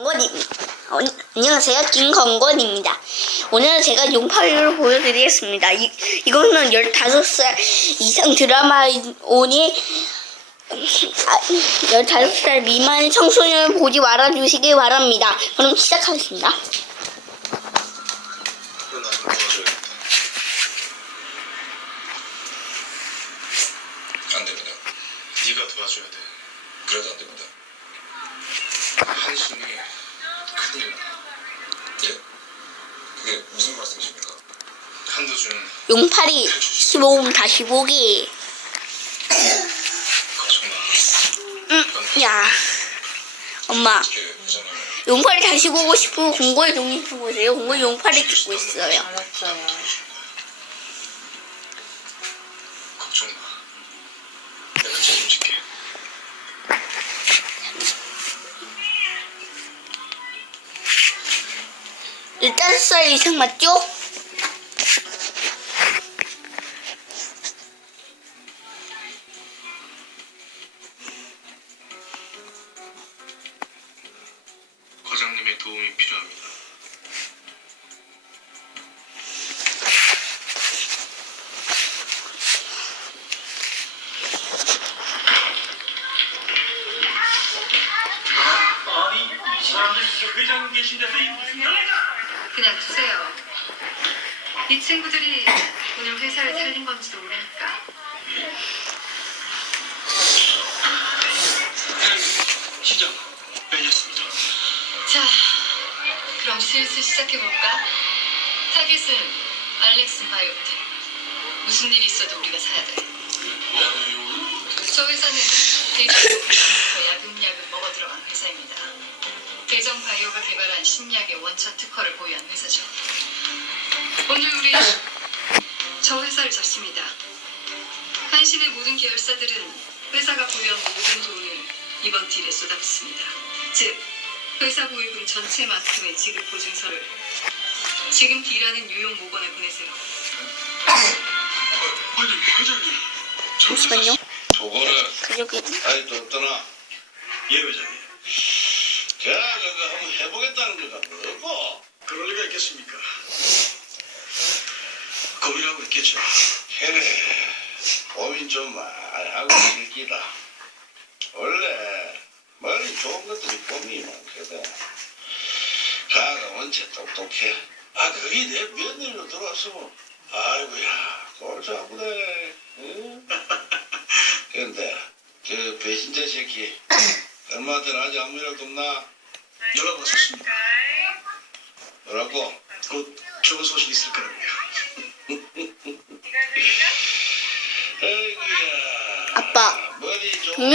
건건입니다. 어, 안녕하세요. 김건건입니다. 오늘 제가 용팔이를 보여드리겠습니다. 이, 이거는 15살 이상 드라마오니 아, 15살 미만 청소년을 보지 말아주시기 바랍니다. 그럼 시작하겠습니다. 안 됩니다. 네가 도와줘야 돼. 그래도 안 됩니다. 한숨이 큰일 나. 예? 그게 무슨 말씀이십니까? 한도준 용팔이 15분 다시 보기. 음, 야. 엄마, 용팔이 다시 보고 싶으면 공고에 종이 주고 보세요. 공고에 용팔이 주고 있어요. 알았어요. 걱정 마. 15살 이상 맞죠? 과장님의 도움이 필요합니다. 아니, 이 사람들 회장 계신 데서 이 무슨 연애가! 그냥 두세요. 이 친구들이 오늘 회사를 살린 건지도 모르니까. 시장 빼냈습니다. 자, 그럼 슬슬 시작해볼까? 타겟은 알렉스 바이오텍. 무슨 일이 있어도 우리가 사야 돼. 저 회사는 대기업부터 야금야금 먹어 들어간 회사입니다. 대정 바이오가 개발한 신약의 원천 특허를 보유한 회사죠. 오늘 우리 저 회사를 잡습니다. 한신의 모든 계열사들은 회사가 보유한 모든 돈을 이번 딜에 쏟아붓습니다. 즉, 회사 보유금 전체만큼의 지급 보증서를 지금 딜하는 뉴욕 모건에 보내세요. 아니 회장님. 잠시만요. 저거는 가족이 아직도 없더나 예 회장님. 제가 그거 한번 해보겠다는 거가 뭐고 그럴 리가 있겠습니까? 고민하고 있겠죠. 걔네 고민 좀 많이 하고 있기다 원래 머리 좋은 것들이 고민이 많거든 가가 원체 똑똑해 아 그게 내 며느리로 들어왔으면 아이고야 골치 아프네 응? 근데 그 배신자 새끼 얼마한테 아직 아무 연락도 없나 연락 왔었습니다. 뭐라고 곧 좋은 소식 있을 거라고요. 아빠 머리 분명